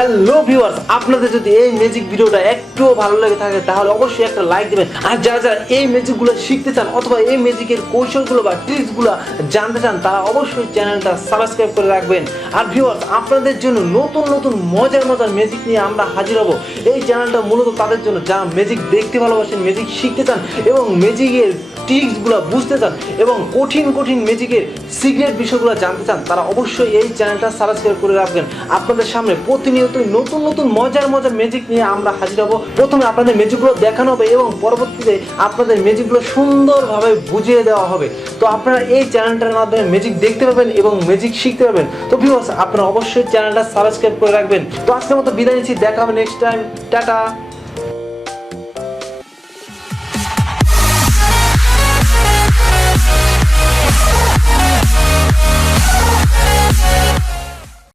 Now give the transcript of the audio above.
Hello viewers, আপনাদের যদি এই ম্যাজিক ভিডিওটা একটুও ভালো লেগে থাকে তাহলে অবশ্যই একটা লাইক দিবেন। আর যারা যারা এই ম্যাজিকগুলো শিখতে চান অথবা এই ম্যাজিকের কৌশলগুলো বা ট্রিক্সগুলো জানতে চান তারা অবশ্যই চ্যানেলটা সাবস্ক্রাইব করে রাখবেন। আর ভিউয়ার্স, আপনাদের জন্য নতুন নতুন মজার মজার ম্যাজিক নিয়ে আমরা হাজির হব। এই চ্যানেলটা মূলত তাদের জন্য যারা ম্যাজিক দেখতে ভালোবাসেন, ম্যাজিক শিখতে চান এবং ম্যাজিকের ট্রিক্সগুলো বুঝতে চান এবং কঠিন কঠিন ম্যাজিকের সিক্রেট বিষয়গুলো জানতে চান তারা অবশ্যই এই চ্যানেলটা সাবস্ক্রাইব করে রাখবেন। আপনাদের সামনে প্রতিনিয়তই নতুন নতুন মজার মজার ম্যাজিক নিয়ে আমরা হাজির হব। প্রথমে আপনাদের ম্যাজিকগুলো দেখানো হবে এবং পরবর্তীতে আপনাদের ম্যাজিকগুলো সুন্দরভাবে বুঝিয়ে দেওয়া হবে। তো আপনারা এই চ্যানেলটার মাধ্যমে ম্যাজিক দেখতে পাবেন এবং ম্যাজিক শিখতে পাবেন। তো ভিউয়ার্স, আপনারা অবশ্যই চ্যানেলটা সাবস্ক্রাইব করে রাখবেন। তো আজকের মতো বিদায় নিচ্ছি, দেখা হবে নেক্সট টাইম। টাটা।